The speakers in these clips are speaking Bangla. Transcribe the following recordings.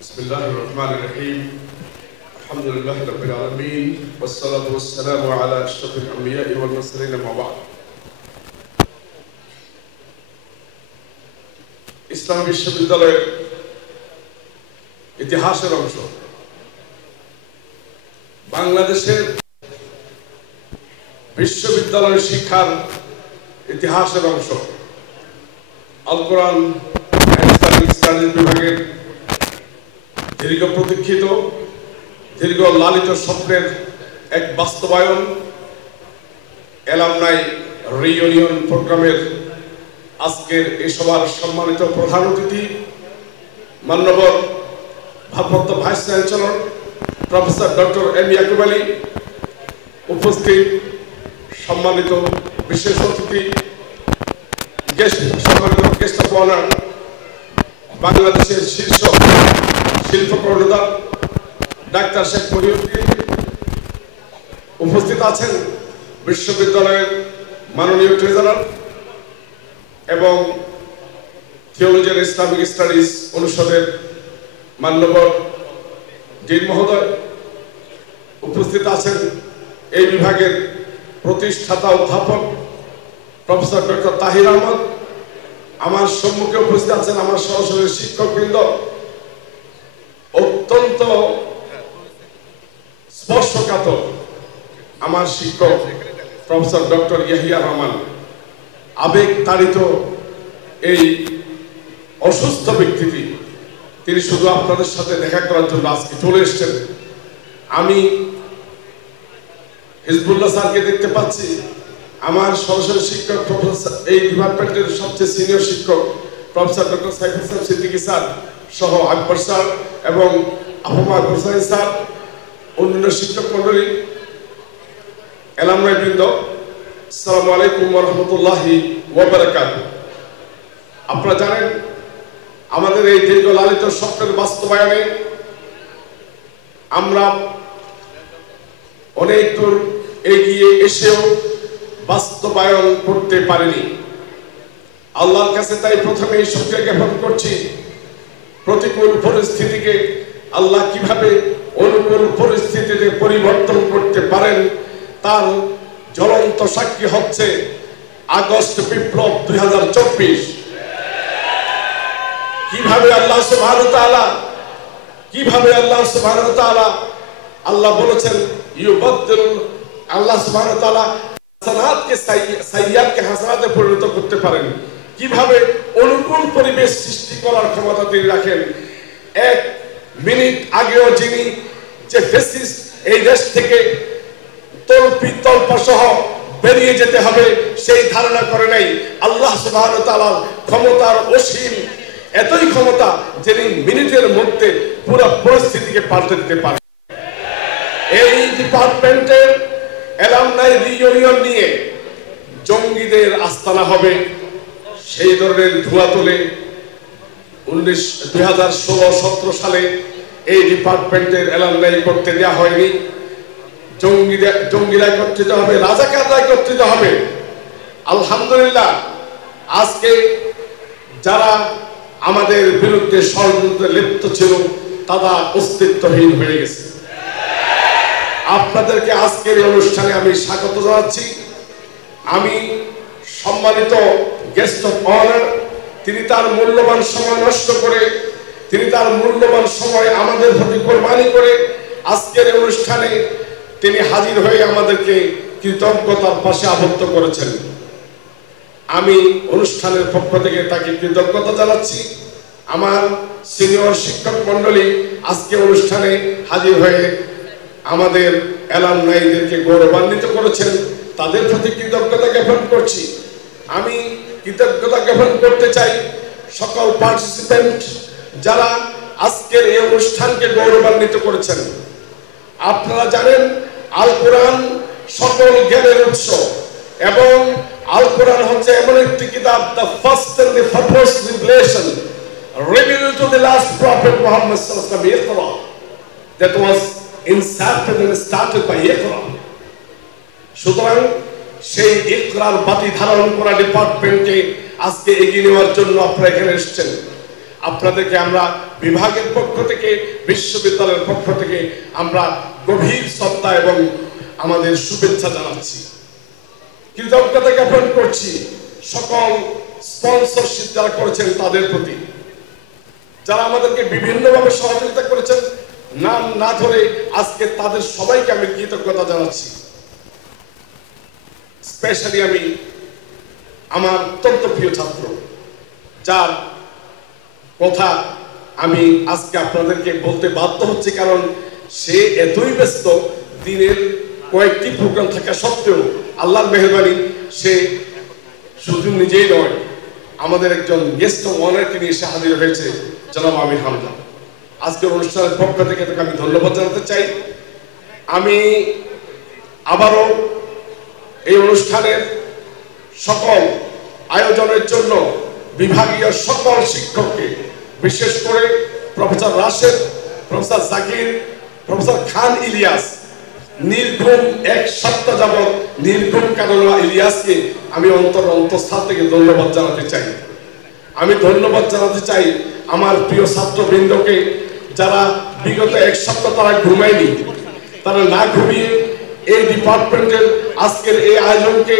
بسم الله الرحمن الرحيم الحمد لله رب العالمين والصلاة والسلام على أشرف الأنبياء والمرسلين ما بعد ইসলামী বিশ্ববিদ্যালয়ের ইতিহাসের অংশ বাংলাদেশের বিশ্ববিদ্যালয় শিক্ষার ইতিহাসের অংশ আল কোরআন ইসলামিক স্টাডিজ বিভাগের দীর্ঘ প্রতীক্ষিত দীর্ঘ লালিত স্বপ্নের এক বাস্তবায়ন অ্যালামনাই রিইউনিয়ন প্রোগ্রামের আজকের এই সভার সম্মানিত প্রধান অতিথি মাননীয় ভারপ্রাপ্ত vice chancellor professor doctor M Yakub Ali, উপস্থিত সম্মানিত বিশেষ অতিথি সম্মানিত গেস্ট অফ অনার, বাংলাদেশের শীর্ষ শিল্পকর্ণধার ডাক্তার শেখ মহিউদ্দিন, উপস্থিত আছেন বিশ্ববিদ্যালয়ের মাননীয় ট্রেজারার এবং থিওলজি ইসলামিক স্টাডিজ অনুষদের মাননীয় ডিন মহোদয়, উপস্থিত আছেন এই বিভাগের প্রতিষ্ঠাতা অধ্যাপক প্রফেসর ডক্টর তাহির আহমদ, আমার সম্মুখে উপস্থিত আছেন আমার সরাসরি শিক্ষকবৃন্দ, অত্যন্ত স্পর্শকাতর আমার শিক্ষক প্রফেসর ডক্টর ইয়াহিয়া রহমান, আবেগ তাড়িত এই অসুস্থ ব্যক্তিটি, তিনি শুধু আপনাদের সাথে দেখা করার জন্য আজকে চলে এসেছেন। আমি হিজবুল্লাহ স্যারকে দেখতে পাচ্ছি, আমার সরাসরি শিক্ষক প্রফেসর এই ডিপার্টমেন্টের সবচেয়ে সিনিয়র শিক্ষক professor doctor Saiful Islam Siddiqui sir সহ আকবর স্যার এবং আহমদ হোসেন স্যার, অন্যান্য শিক্ষক মন্ডলী, এলামনাই বৃন্দ, আসসালামু আলাইকুম ওয়া রাহমাতুল্লাহি ওয়া বারাকাতুহু। আপনারা জানেন আমাদের এই দীর্ঘ লালিত স্বপ্নের বাস্তবায়নে আমরা অনেক দূর এগিয়ে এসেও বাস্তবায়ন করতে পারিনি। আল্লাহর কাছে তাই প্রথমেই শুকরিয়া জ্ঞাপন করছি, প্রতিকূল পরিস্থিতিকে আল্লাহ কিভাবে অনুকূল পরিস্থিতিতে পরিবর্তন করতে পারেন তার জ্বলন্ত সাক্ষী হচ্ছে আগস্ট বিপ্লব 2024। কিভাবে আল্লাহ সুবহানাহু ওয়া তাআলা আল্লাহ বলেছেন ইউবাদদিল, আল্লাহ সুবহানাহু ওয়া তাআলা হাসানাতকে সাইয়্যাতকে হাসানাতে পরিণত করতে পারেন, কিভাবে অনুকূল পরিবেশ সৃষ্টি করার ক্ষমতা তিনি রাখেন। এক মিনিট আগেও যিনি যে ফ্যাসিস্ট এই দেশ থেকে তল্পা সহ বেরিয়ে যেতে হবে সেই ধারণা করে নাই। আল্লাহ সুবহানাহু ওয়া তাআলার ক্ষমতার অসীম, এতই ক্ষমতা যিনি মিনিটের মধ্যে পুরো পরিস্থিতিকে পাল্টে দিতে পারেন। এই ডিপার্টমেন্টের অ্যালামনাই রিইউনিয়ন নিয়ে জঙ্গিদের আস্তানা হবে সেই ধরনের ধোঁয়া তোলে 2016-17 সালে এই ডিপার্টমেন্টের অ্যালামনাই করতে দেওয়া হয়নি। জঙ্গিরা একত্রিত হবে, রাজাকাররা একত্রিত হবে। আলহামদুলিল্লাহ আজকে যারা আমাদের বিরুদ্ধে ষড়যন্ত্রে লিপ্ত ছিল তারা অস্তিত্বহীন হয়ে গেছে। আপনাদেরকে আজকের এই অনুষ্ঠানে আমি স্বাগত জানাচ্ছি। আমি সম্মানিত গেস্ট অফ অনার, তিনি তার মূল্যবান সময় নষ্ট করে, তিনি তার মূল্যবান সময় আমাদের প্রতি কোরবানি করে আজকের এই অনুষ্ঠানে তিনি হাজির হয়ে আমাদেরকে কৃতজ্ঞতার পাশে আবদ্ধ করেছেন। আমি অনুষ্ঠানের পক্ষ থেকে তাকে কৃতজ্ঞতা জানাচ্ছি। আমার সিনিয়র শিক্ষক মন্ডলী আজকে অনুষ্ঠানে হাজির হয়ে আমাদের অ্যালামনাইদেরকে গৌরবান্বিত করেছেন, তাদের প্রতি কৃতজ্ঞতা জ্ঞাপন করছি। আমি কৃতজ্ঞতা জ্ঞাপন করতে চাই সকল পার্টিসিপেন্ট যারা আজকের এই অনুষ্ঠানকে গৌরবান্বিত করেছেন। আপনারা জানেন আল কোরআন সকল জ্ঞানের উৎস এবং আল কোরআন হচ্ছে এমন একটি কিতাব, the first and the first revelation revealed to the last prophet Muhammad sallallahu alaihi wasallam, that was inserted and started by Iqra. সুতরাং সেই ইকরার বাতি ধারণ করা ডিপার্টমেন্টকে আজকে এগিয়ে নেওয়ার জন্য আপনারা এখানে এসেছেন। আপনাদেরকে আমরা বিভাগের পক্ষ থেকে, বিশ্ববিদ্যালয়ের পক্ষ থেকে আমরা গভীর শ্রদ্ধা এবং আমাদের শুভেচ্ছা জানাচ্ছি। কৃতজ্ঞতা জ্ঞাপন করছি সকল স্পন্সরশিপ যারা করেছেন তাদের প্রতি, যারা আমাদেরকে বিভিন্নভাবে সহযোগিতা করেছেন। নাম না ধরে আজকে তাদের সবাইকে আমি কৃতজ্ঞতা জানাচ্ছি। স্পেশালি আমি আমার অত্যন্ত প্রিয় ছাত্র, যার কথা আমি আজকে আপনাদেরকে বলতে বাধ্য হচ্ছি, কারণ সে এতই ব্যস্ত, দিনের কয়েকটি প্রোগ্রাম থাকা সত্ত্বেও আল্লাহর মেহেরবানি সে শুধু নিজেই নয়, আমাদের একজন গেস্ট অফ অনারকে নিয়ে এসে হাজির হয়েছে, জনাব আমির হামজা। আজকের অনুষ্ঠানের পক্ষ থেকে তাকে আমি ধন্যবাদ জানাতে চাই। আমি আবারও এই অনুষ্ঠানের সকল আয়োজনের জন্য বিভাগীয় সকল শিক্ষককে, বিশেষ করে professor Rashed, professor Zakir, professor Khan Ilias, নির্ঘুম এক সপ্তাহ যাবৎ নির্ঘুম কারণা ইলিয়াসকে আমি অন্তঃস্থল থেকে ধন্যবাদ জানাতে চাই। আমি ধন্যবাদ জানাতে চাই আমার প্রিয় ছাত্রবৃন্দকে, যারা বিগত এক সপ্তাহ তারা ঘুমায়নি, তারা না ঘুমিয়ে এই ডিপার্টমেন্টের আজকের এই আয়োজনকে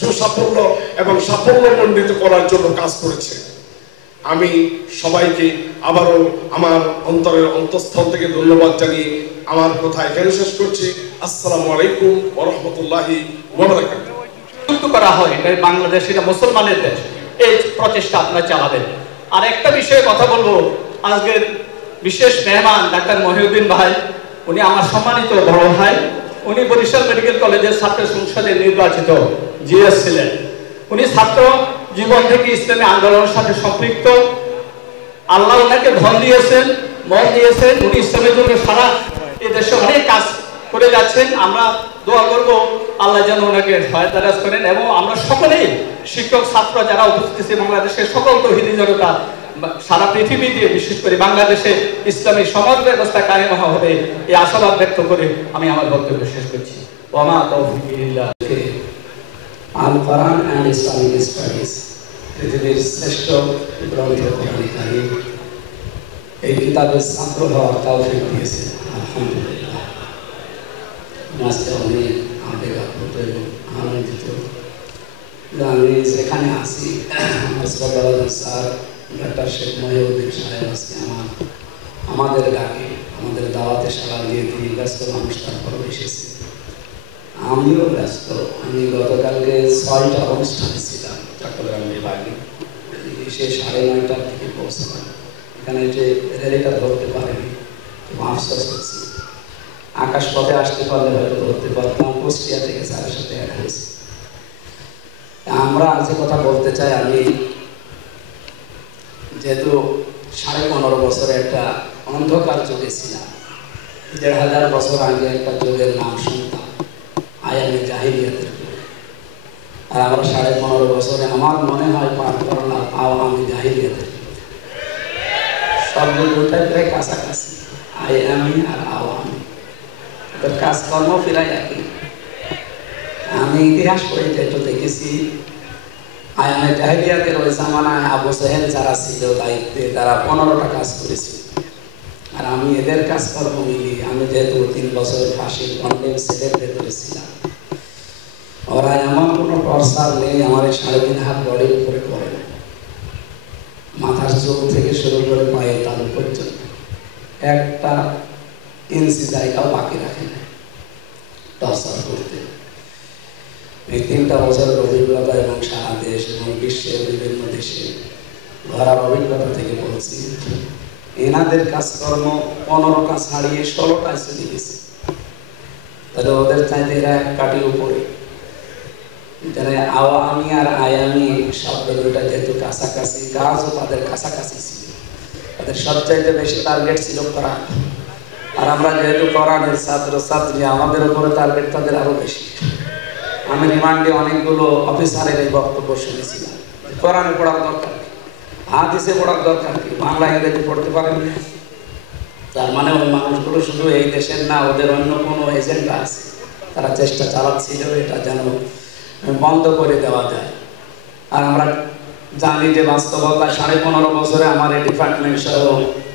সুসাফল্য এবং সাফল্যমণ্ডিত করার জন্য কাজ করেছে। আমি সবাইকে আবারও আমার অন্তরের অন্তঃস্থল থেকে ধন্যবাদ জানিয়ে আমার কথা এখানে শেষ করছি। আসসালামু আলাইকুম ওয়া রাহমাতুল্লাহি ওয়া বারাকাতুহু। করা হয় এটা বাংলাদেশ, এটা মুসলমানের দেশ, এই প্রচেষ্টা আপনারা চালাবেন। আর একটা বিষয়ে কথা বলবো, আজকের বিশেষ মেহমান ডাক্তার মহিউদ্দিন ভাই, উনি আমার সম্মানিত বড় ভাই। উনি বরিশাল মেডিকেল কলেজের ছাত্র সংসদে নির্বাচিত জিএস ছিলেন। উনি ছাত্র জীবন থেকে ইসলামী আন্দোলনের সাথে সম্পৃক্ত। আল্লাহ ওনাকে ধন দিয়েছেন, মন দিয়েছেন। উনি ইসলামের জন্য সারা এই দেশে অনেক কাজ করে যাচ্ছেন। আমরা দোয়া করব আল্লাহ যেন ওনাকে সহায়তা করেন, এবং আমরা সকলেই শিক্ষক ছাত্র যারা উপস্থিত আছে, বাংলাদেশের সকল তৌহিদি জনতা, সারা পৃথিবীতে বিশেষ করে বাংলাদেশে ইসলামী সমাজ ব্যবস্থা কায়েম হবে, এই আশাবাদ ব্যক্ত করে আমি আমার বক্তব্য শেষ করছি। ওয়া তৌফিক ইল্লা আল কোরআন এন্ড ইসলামিক স্টাডিজ, পৃথিবীর শ্রেষ্ঠ গ্রন্থ কোরআন কারীম, এই কিতাবের ছাত্র হওয়ার তৌফিক দিয়েছে আলহামদুলিল্লাহ। আজকে আমি আবেগাপ্লুত এবং আনন্দিত আমি যেখানে আছি। আমার শ্রদ্ধাভাজন স্যার ডাক্তার শেখ মহিউদ্দিন সাহেব আজকে আমাদের ডাকে, আমাদের দাওয়াতে সাড়া দিয়ে তিনি ব্যস্ত মানুষ তারপর এসেছে। আমিও ব্যস্ত। আমি গতকালকে 6টা অনুষ্ঠানে ছিলাম চট্টগ্রাম বিভাগে, সে 9:30টার দিকে পৌঁছলাম। এখানে যে রেলিটা ধরতে পারেনি, আফসোস করছি। আকাশপথে আসতে পারলে হয়তো ধরতে পারতাম। কুষ্টিয়া থেকে স্যারের সাথে এক হয়েছে। আমরা যে কথা বলতে চাই, আমি যেহেতু 15.5 বছরে একটা অন্ধকার যুগে ছিলাম, 1500 বছর আগে একটা যুগের নাম শুনতাম, আয়ামে জাহিলিয়াতের যুগ। আর আমরা 15.5 বছরে আমার মনে হয় পার করলাম আওয়ামী জাহিলিয়াতের যুগ। শব্দ দুটাই প্রায় কাছাকাছি, আয়ামি আর আওয়ামী, এদের কাজকর্ম ফিরাই একই। আমি ইতিহাস পড়ে একটু দেখেছি, আয়ামে জাহিলিয়াতের ওই জামানায় আবু জেহেল যারা ছিল দায়িত্বে, তারা 15টা কাজ করেছিল। আর আমি এদের কাজকর্ম মিলিয়ে, আমি যেহেতু 3 বছর ফাঁসির কন্ডেম সেলের ভেতরে ছিলাম, ওরা এমন কোনো টর্চার নেই আমার 3.5 হাত বডির উপরে পড়ে না। মাথার চোখ থেকে শুরু করে পায়ের তালু পর্যন্ত একটা ইঞ্চি জায়গাও বাকি রাখে না টর্চার করতে। এই 3টা বছরের অভিজ্ঞতা এবং সারা দেশ এবং বিশ্বের বিভিন্ন দেশে ঘরার অভিজ্ঞতা থেকে বলছি, এনাদের কাজকর্ম 15টা ছাড়িয়ে 16টায় চলে গেছে। তাহলে ওদের চাইতে এরা এক কাটি উপরে। আওয়ামী আর আয়ামি শব্দ দুটা যেহেতু কাছাকাছি, কাজও তাদের কাছাকাছি ছিল। তাদের সবচাইতে বেশি টার্গেট ছিল কোরআন। আর আমরা যেহেতু কোরআনের ছাত্র ছাত্রী, আমাদের উপরে টার্গেট তাদের আরো বেশি। আমি রিমান্ডে অনেকগুলো অফিসারের এই বক্তব্য শুনেছিলাম, কোরআনে পড়ার দরকার কি, হাদিসে পড়ার দরকার কি, বাংলা ইংরেজি পড়তে পারেন। তার মানে ওই মানুষগুলো শুধু এই দেশের না, ওদের অন্য কোনো এজেন্ডা আছে। তারা চেষ্টা চালাচ্ছিল এটা যেন বন্ধ করে দেওয়া যায়। আর আমরা জানি যে বাস্তবতা 15.5 বছরে আমার এই ডিপার্টমেন্ট সহ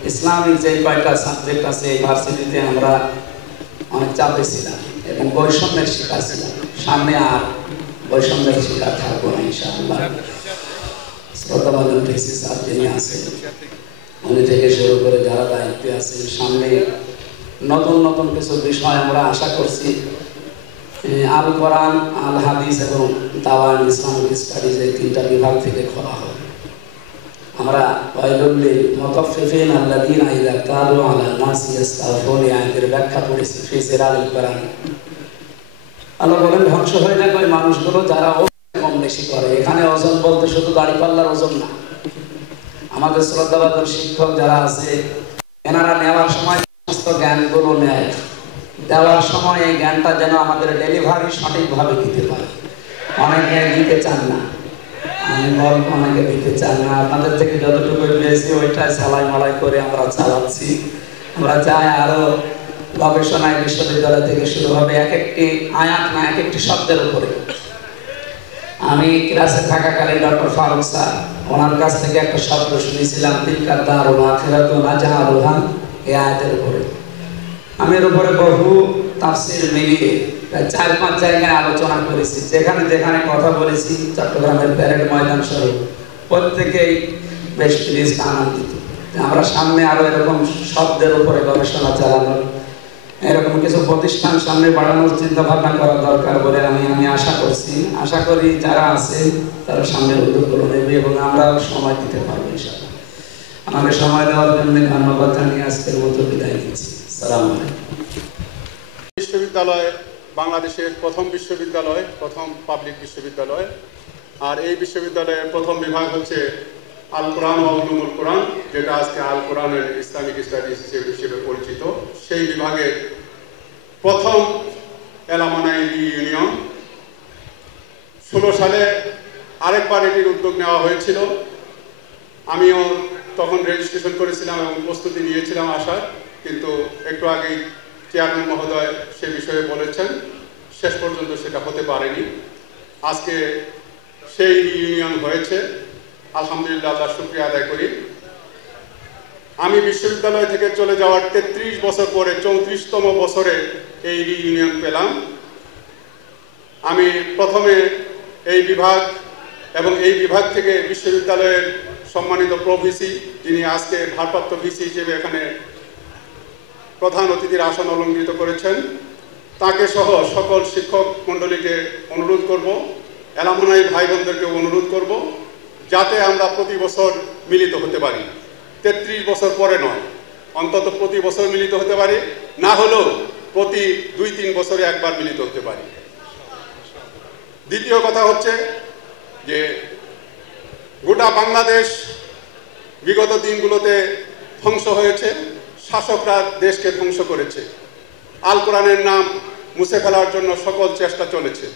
ইসলামিক যে কয়টা সাবজেক্ট আছে এই ভার্সিটিতে আমরা অনেক চাপে ছিলাম এবং বৈষম্যের শিকার ছিলাম। সামনে আর বৈষম্যের শিকার থাকবো না ইনশাআল্লাহ। শ্রদ্ধাভাজন ডিসি স্যার যিনি আছেন উনি থেকে শুরু করে যারা দায়িত্বে আছেন, সামনে নতুন নতুন কিছু বিষয় আমরা আশা করছি। আল কোরআন, আল হাদিস এবং দাওয়ান ইসলামিক স্টাডিজ এই 3টা বিভাগ থেকে খোলা হবে। আমরা ওয়াইলুল মুতাফফিফিন আল্লাযীনা ইযা কালু আলান নাসি ইস্তাগফুন আয়াতের ব্যাখ্যা করেছি ফি সিরাল কোরআন। আল্লাহ বলেন ধ্বংস হয়ে যাবে ওই মানুষগুলো যারা কম বেশি করে। এখানে ওজন বলতে শুধু দাড়িপাল্লার ওজন না। আমাদের শ্রদ্ধাভাজন শিক্ষক যারা আছে এনারা নেওয়ার সময় সমস্ত জ্ঞানগুলো নেয়, দেওয়ার সময় এই জ্ঞানটা যেন আমাদের ডেলিভারি সঠিকভাবে দিতে পারে। অনেকে দিতে চান না, আমি বলব অনেকে দিতে চান না। আপনাদের থেকে যতটুকু পেয়েছি ওইটাই সালাই মালাই করে আমরা চালাচ্ছি। আমরা চাই আরো গবেষণায় বিশ্ববিদ্যালয় থেকে শুরু হবে, এক একটি আয়াত না এক একটি শব্দের উপরে। আমি ক্লাসে থাকাকালীন ডক্টর ফারুক স্যার ওনার কাছ থেকে একটা শব্দ শুনেছিলাম, তিলকা দারুল আখিরাতু নাজআলুহা, এই আয়াতের উপরে। আমি এর উপরে বহু তাফসীর মিলিয়ে 4-5 জায়গায় আলোচনা করেছি। যেখানে যেখানে কথা বলেছি চট্টগ্রামের প্যারেড ময়দান সহ প্রত্যেকেই বেশ প্লিজ আনন্দিত। আমরা সামনে আরো এরকম শব্দের উপরে গবেষণা চালানোর, এরকম কিছু প্রতিষ্ঠান সামনে বাড়ানোর চিন্তা ভাবনা করা দরকার বলে আমি আশা করছি। আশা করি যারা আছে তারা সামনে উদ্যোগগুলো নেবে এবং আমরা সময় দিতে পারবো ইনশাআল্লাহ। আমাকে সময় দেওয়ার জন্য ধন্যবাদ জানিয়ে আজকের মতো বিদায় নিচ্ছি। আসসালামু আলাইকুম। বিশ্ববিদ্যালয় বাংলাদেশের প্রথম বিশ্ববিদ্যালয়, প্রথম পাবলিক বিশ্ববিদ্যালয়। আর এই বিশ্ববিদ্যালয়ের প্রথম বিভাগ হচ্ছে আল কোরআন ও উলুমুল কোরআন, যেটা আজকে আল কোরআনের ইসলামিক স্টাডিজ হিসেবে পরিচিত। সেই বিভাগের প্রথম এলামনাই ইউনিয়ন 16 সালে আরেকবার এটির উদ্যোগ নেওয়া হয়েছিল। আমিও তখন রেজিস্ট্রেশন করেছিলাম এবং প্রস্তুতি নিয়েছিলাম আসার, কিন্তু একটু আগেই চেয়ারম্যান মহোদয় সে বিষয়ে বলেছেন শেষ পর্যন্ত সেটা হতে পারেনি। আজকে সেই ইউনিয়ন হয়েছে, আলহামদুলিল্লাহ, আল্লাহ শুকরিয়া আদায় করি। আমি বিশ্ববিদ্যালয় থেকে চলে যাওয়ার 33 বছর পরে 34তম বছরে এই ইউনিয়ন পেলাম। আমি প্রথমে এই বিভাগ এবং এই বিভাগ থেকে বিশ্ববিদ্যালয়ের সম্মানিত প্রভিসি, যিনি আজকে ভারপ্রাপ্ত ভিসি হিসেবে এখানে প্রধান অতিথির আসন অলঙ্কৃত করেছেন, তাকে সহ সকল শিক্ষক মণ্ডলীকে অনুরোধ করব, এলামনাই ভাই বোনদেরকে অনুরোধ করব, যাতে আমরা প্রতি বছর মিলিত হতে পারি। 33 বছর পরে নয়, অন্তত প্রতি বছর মিলিত হতে পারি, না হলেও প্রতি 2-3 বছরে একবার মিলিত হতে পারি। দ্বিতীয় কথা হচ্ছে যে গোটা বাংলাদেশ বিগত দিনগুলোতে ধ্বংস হয়েছে, শাসকরা দেশকে ধ্বংস করেছে। আল কোরআনের নাম মুছে ফেলার জন্য সকল চেষ্টা চলেছে,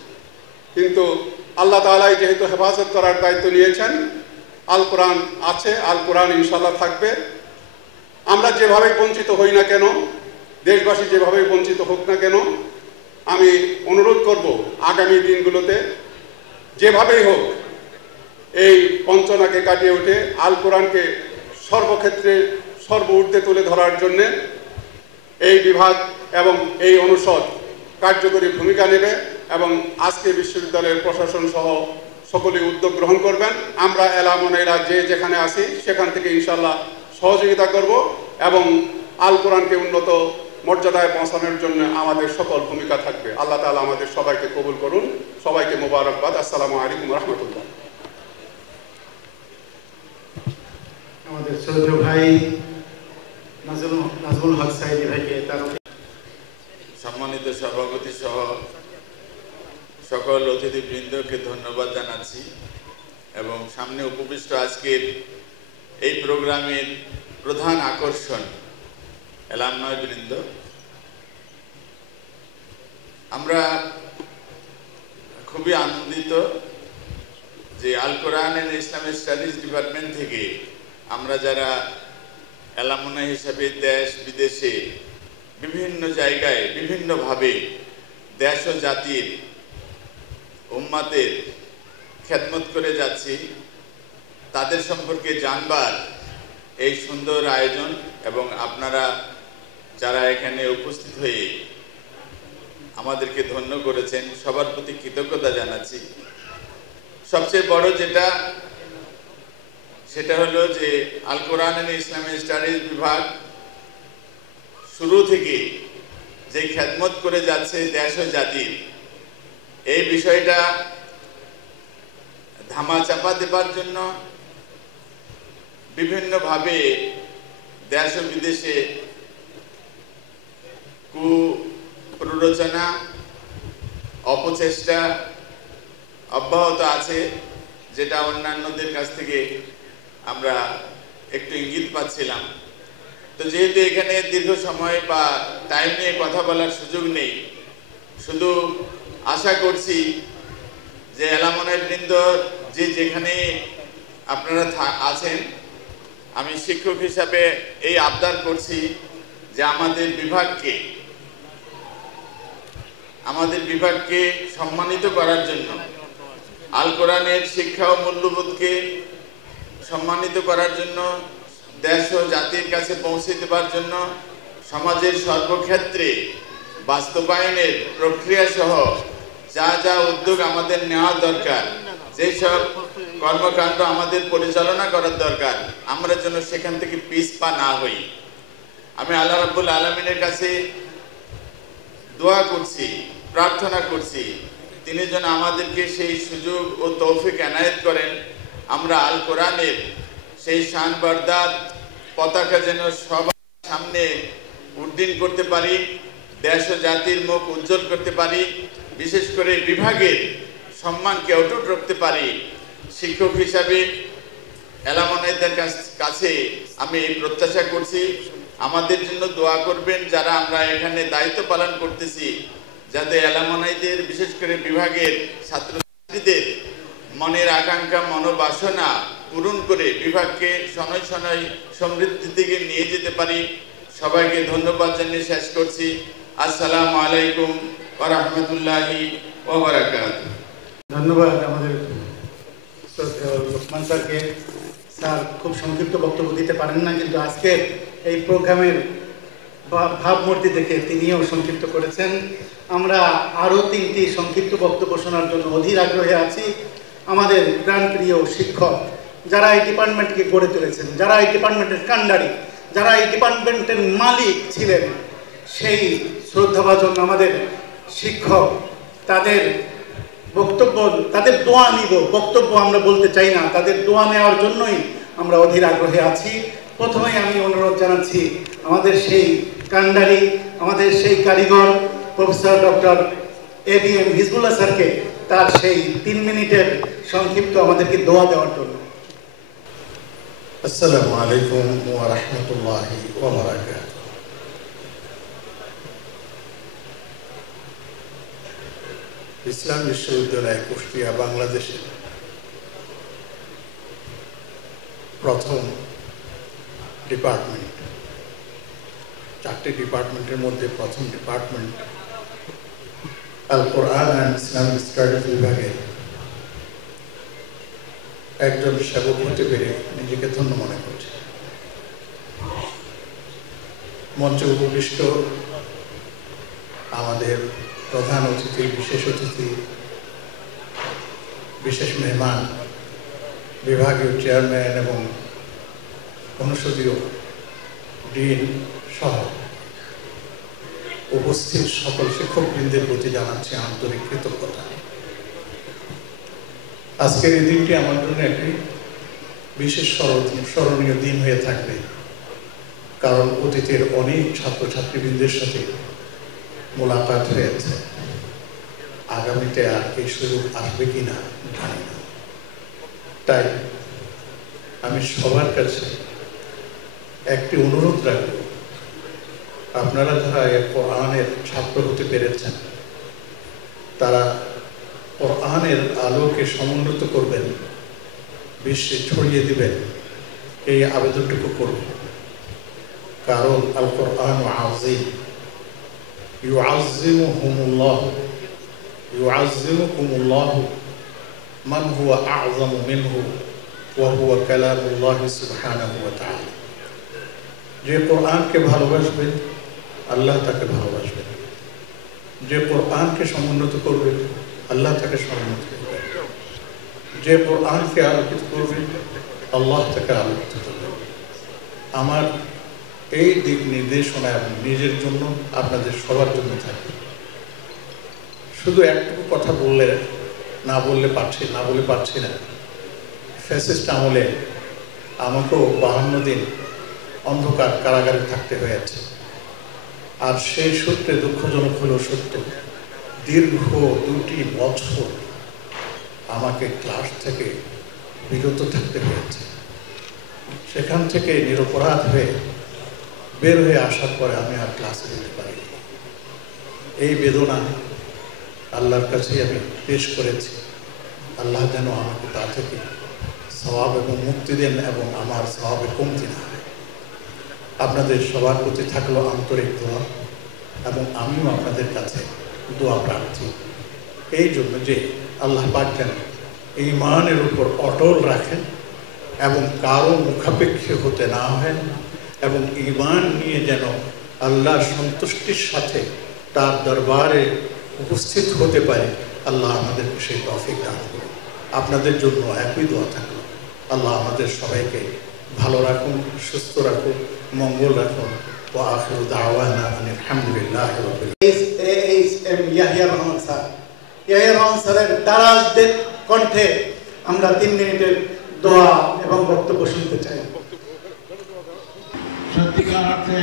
কিন্তু আল্লাহ তাআলাই যেহেতু হেফাজত করার দায়িত্ব নিয়েছেন, আল কোরআন আছে, আল কোরআন ইনশাআল্লাহ থাকবে। আমরা যেভাবেই বঞ্চিত হই না কেন, দেশবাসী যেভাবেই বঞ্চিত হোক না কেন, আমি অনুরোধ করব আগামী দিনগুলোতে যেভাবেই হোক এই বঞ্চনাকে কাটিয়ে উঠে আল কোরআনকে সর্বক্ষেত্রে সর্বঊর্ধ্বে তুলে ধরার জন্যে এই বিভাগ এবং এই অনুষদ কার্যকরী ভূমিকা নেবে এবং আজকে বিশ্ববিদ্যালয়ের প্রশাসন সহ সকলেই উদ্যোগ গ্রহণ করবেন। আমরা এলামনাইরা যে যেখানে আসি সেখান থেকে ইনশাআল্লাহ সহযোগিতা করব এবং আল কোরআনকে উন্নত মর্যাদায় পৌঁছানোর জন্য আমাদের সকল ভূমিকা থাকবে। আল্লাহ তাআলা আমাদের সবাইকে কবুল করুন। সবাইকে মোবারকবাদ। আসসালামু আলাইকুম রাহমাতুল্লাহ। আমাদের শ্রদ্ধেয় ভাই নাজমুল হক সাইদি ভাইকে তার সম্মানিত সভাপতি সহ সকল অতিথিবৃন্দকে ধন্যবাদ জানাচ্ছি এবং সামনে উপবিষ্ট আজকের এই প্রোগ্রামের প্রধান আকর্ষণ এলামনাই বৃন্দ। আমরা খুবই আনন্দিত যে আল কোরআন এন্ড ইসলামিক স্টাডিজ ডিপার্টমেন্ট থেকে আমরা যারা এলামনাই হিসাবে দেশ বিদেশে বিভিন্ন জায়গায় বিভিন্নভাবে দেশ ও জাতির উম্মাতের খেদমত করে যাচ্ছি, তাদের সম্পর্কে জানবার এই সুন্দর আয়োজন এবং আপনারা যারা এখানে উপস্থিত হয়ে আমাদেরকে ধন্য করেছেন, সবার প্রতি কৃতজ্ঞতা জানাচ্ছি। সবচেয়ে বড় সেটা হলো যে আল কোরআন এন্ড ইসলামিক স্টাডিজ বিভাগ শুরু থেকে যে খেদমত করে যাচ্ছে দেশ ও জাতির, এই বিষয়টা ধামাচাপা দেবার জন্য বিভিন্নভাবে দেশ ও বিদেশে কুপ্ররোচনা, অপচেষ্টা অব্যাহত আছে, যেটা অন্যান্যদের কাছ থেকে আমরা একটু ইঙ্গিত পাচ্ছিলাম। তো যেহেতু এখানে দীর্ঘ সময় বা টাইম নিয়ে কথা বলার সুযোগ নেই, শুধু আশা করছি যে এলামনাই বৃন্দ যে যেখানে আপনারা আছেন, আমি শিক্ষক হিসাবে এই আবদার করছি যে আমাদের বিভাগকে সম্মানিত করার জন্য, আল কোরআনের শিক্ষা ও মূল্যবোধকে সম্মানিত করার জন্য, দেশ ও জাতির কাছে পৌঁছে দেবার জন্য, সমাজের সর্বক্ষেত্রে বাস্তবায়নের প্রক্রিয়া সহ যা যা উদ্যোগ আমাদের নেওয়া দরকার, যেসব কর্মকাণ্ড আমাদের পরিচালনা করার দরকার, আমরা যেন সেখান থেকে পিছপা না হই। আমি আল্লাহ রাব্বুল আলামিনের কাছে দোয়া করছি, প্রার্থনা করছি, তিনি যেন আমাদেরকে সেই সুযোগ ও তৌফিক এনায়েত করেন, আমরা আল কোরআনের সেই শানবারদার পতাকা যেন সবার সামনে উড্ডীন করতে পারি, দেশ ও জাতির মুখ উজ্জ্বল করতে পারি, বিশেষ করে বিভাগের সম্মানকে অটুট রাখতে পারি। শিক্ষক হিসাবে এলামনাইদের কাছে আমি এই প্রত্যাশা করছি, আমাদের জন্য দোয়া করবেন যারা আমরা এখানে দায়িত্ব পালন করতেছি, যাতে এলামনাইদের বিশেষ করে বিভাগের ছাত্রছাত্রীদের মনের আকাঙ্ক্ষা, মনোবাসনা পূরণ করে বিভাগকে শনয় শনয় সমৃদ্ধির দিকে নিয়ে যেতে পারি। সবাইকে ধন্যবাদ জানিয়ে শেষ করছি। আসসালামু আলাইকুম ওয়া রাহমাতুল্লাহি ওয়া বারাকাতুহু। ধন্যবাদ আমাদের লোকমান স্যারকে। স্যার খুব সংক্ষিপ্ত বক্তব্য দিতে পারেন না, কিন্তু আজকের এই প্রোগ্রামের ভাবমূর্তি দেখে তিনিও সংক্ষিপ্ত করেছেন। আমরা আরও 3টি সংক্ষিপ্ত বক্তব্য শোনার জন্য অধীর আগ্রহে আছি। আমাদের প্রাণপ্রিয় শিক্ষক, যারা এই ডিপার্টমেন্টকে গড়ে তুলেছেন, যারা এই ডিপার্টমেন্টের কাণ্ডারি, যারা এই ডিপার্টমেন্টের মালিক ছিলেন, সেই শ্রদ্ধাভাজন আমাদের শিক্ষক, তাদের বক্তব্য, তাদের দোয়া নিব, বক্তব্য আমরা বলতে চাই না, তাদের দোয়া নেওয়ার জন্যই আমরা অধীর আগ্রহে আছি। প্রথমেই আমি অনুরোধ জানাচ্ছি আমাদের সেই কাণ্ডারি, আমাদের সেই কারিগর প্রফেসর ডক্টর ABM হিজবুল্লাহ স্যারকে তার সেই 3 মিনিটের সংক্ষিপ্ত আমাদেরকে দোয়া দেওয়ার জন্য। আসসালামু আলাইকুম ওয়া রাহমাতুল্লাহি ওয়া বারাকাতুহু। ইসলাম বিশ্ববিদ্যালয় কুষ্টিয়া বাংলাদেশের প্রথম ডিপার্টমেন্ট, 4টি ডিপার্টমেন্টের মধ্যে প্রথম department Al Quran and Islamic studies বিভাগের একজন সেবক হতে পেরে নিজেকে ধন্য মনে করছে। মঞ্চে উপবিষ্ট আমাদের প্রধান অতিথি, বিশেষ অতিথি, বিশেষ মেহমান, বিভাগীয় চেয়ারম্যান এবং অনুষদীয় ডিন সহ উপস্থিত সকল শিক্ষকবৃন্দের প্রতি জানাচ্ছি আন্তরিক কৃতজ্ঞতা। আজকের এই দিনটি আমার জন্য একটি বিশেষ স্মরণীয় দিন হয়ে থাকবে, কারণ অতীতের অনেক ছাত্রছাত্রীবৃন্দের সাথে মোলাকাত হয়েছে। আগামীতে আর এই সুযোগ আসবে কিনা জানি না। তাই আমি সবার কাছে একটি অনুরোধ রাখব, আপনারা যারা কোরআনের ছাত্র হতে পেরেছেন, তারা কোরআনের আলোকে সমুন্নত করবেন, বিশ্বে ছড়িয়ে দিবেন, এই আবেদনটুকু করব। কারণ আল কোরআন আযীম, ইউআযযিমুকুমুল্লাহু মান হুয়া আ'যামু মিনহু ওয়া হুয়া কালামুল্লাহ সুবহানাহু ওয়া তাআলা। যে কোরআনকে ভালোবাসবে আল্লাহ তাকে ভালোবাসবেন, যে কোরআনকে সমুন্নত করবে আল্লাহ তাকে সমুন্নত করবে, যে কোরআনকে আলোকিত করবে আল্লাহ তাকে আলোকিত করবে। আমার এই দিক নির্দেশনা নিজের জন্য আপনাদের সবার জন্য থাকে। শুধু একটুকু কথা বলে বলে পারছি না। ফ্যাসিস্ট আমলে আমাকেও 52 দিন অন্ধকার কারাগারে থাকতে হয়েছে। আর সেই সূত্রে দুঃখজনক হলেও সত্য, দীর্ঘ 2টি বছর আমাকে ক্লাস থেকে বিরত থাকতে হয়েছে। সেখান থেকে নিরপরাধ হয়ে বের হয়ে আসার পরে আমি আর ক্লাসে যেতে পারিনি। এই বেদনা আল্লাহর কাছেই আমি পেশ করেছি। আল্লাহ যেন আমাকে তা থেকে সওয়াব এবং মুক্তি দেন এবং আমার সওয়াবে কমতি না হয়। আপনাদের সবার প্রতি থাকলো আন্তরিক দোয়া এবং আমিও আপনাদের কাছে দোয়া প্রার্থী, এই জন্য যে আল্লাহ পাক যেন ঈমানের উপর অটল রাখেন এবং কারো মুখাপেক্ষী হতে না হয় এবং ঈমান নিয়ে যেন আল্লাহর সন্তুষ্টির সাথে তার দরবারে উপস্থিত হতে পারে। আল্লাহ আমাদেরকে সেই তৌফিক দান করুন। আপনাদের জন্য একই দোয়া থাকলো। আল্লাহ আমাদের সবাইকে ভালো রাখুন, সুস্থ রাখুন, মঙ্গল রাখুন। ওয়া আখিরু দাওয়ানা আলহামদুলিল্লাহি রাব্বিল AHM ইয়াহিয়া রহমান স্যার, ইয়াহিয়া রহমান স্যারের দারাজদের কণ্ঠে আমরা 3 মিনিটের দোয়া এবং বক্তব্য শুনতে চাই। সত্যিকার অর্থে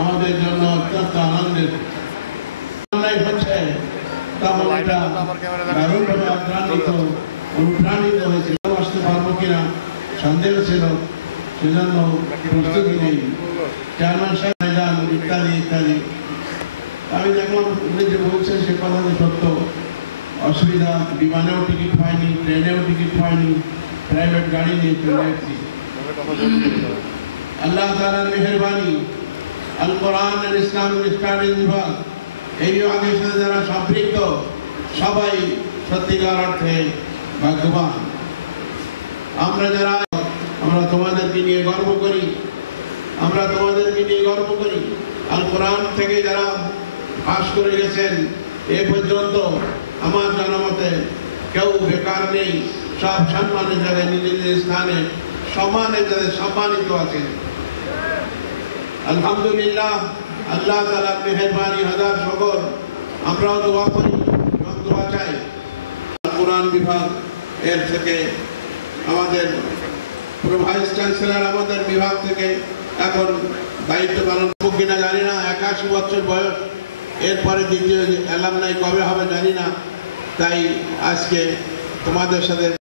আমাদের জন্য অত্যন্ত আনন্দের হচ্ছে, তখন এটা দারুণভাবে অনুপ্রাণিত হয়েছে। আসতে পারবো কিনা সন্দেহ ছিল, সেজন্য প্রস্তুতি নেই। চেয়ারম্যান সাহেব যান ইত্যাদি ইত্যাদি। আমি দেখলাম উনি যে বলছেন সে কথা সত্য। অসুবিধা, বিমানেও টিকিট পাইনি, ট্রেনেও টিকিট পাইনি, প্রাইভেট গাড়ি নিয়ে চলে এসেছি। আল্লাহ তাআলার মেহেরবানি, আল কোরআন আর ইসলামিক স্টাডিজ বিভাগ এই বিভাগের সাথে যারা সম্পৃক্ত সবাই সত্যিকার অর্থে ভাগ্যবান। আমরা তোমাদেরকে নিয়ে গর্ব করি, আল কোরআন থেকে যারা পাশ করে গেছেন এ পর্যন্ত আমার জানামতে কেউ বেকার নেই। সব সম্মানের জায়গায় নিজ নিজ স্থানে সম্মানের জায়গায় সম্মানিত আছেন। আলহামদুলিল্লাহ, আল্লাহ তাআলার মেহেরবানি হাজার শুকর। আমরাও দোয়া করি এবং দোয়া চাই। কোরআন বিভাগ এর থেকে আমাদের ভাইস চ্যান্সেলর আমাদের বিভাগ থেকে এখন দায়িত্ব পালন করব কিনা জানি না। 81 বছর বয়স, এরপরে দ্বিতীয় অ্যালামনাই কবে হবে জানি না। তাই আজকে তোমাদের সাথে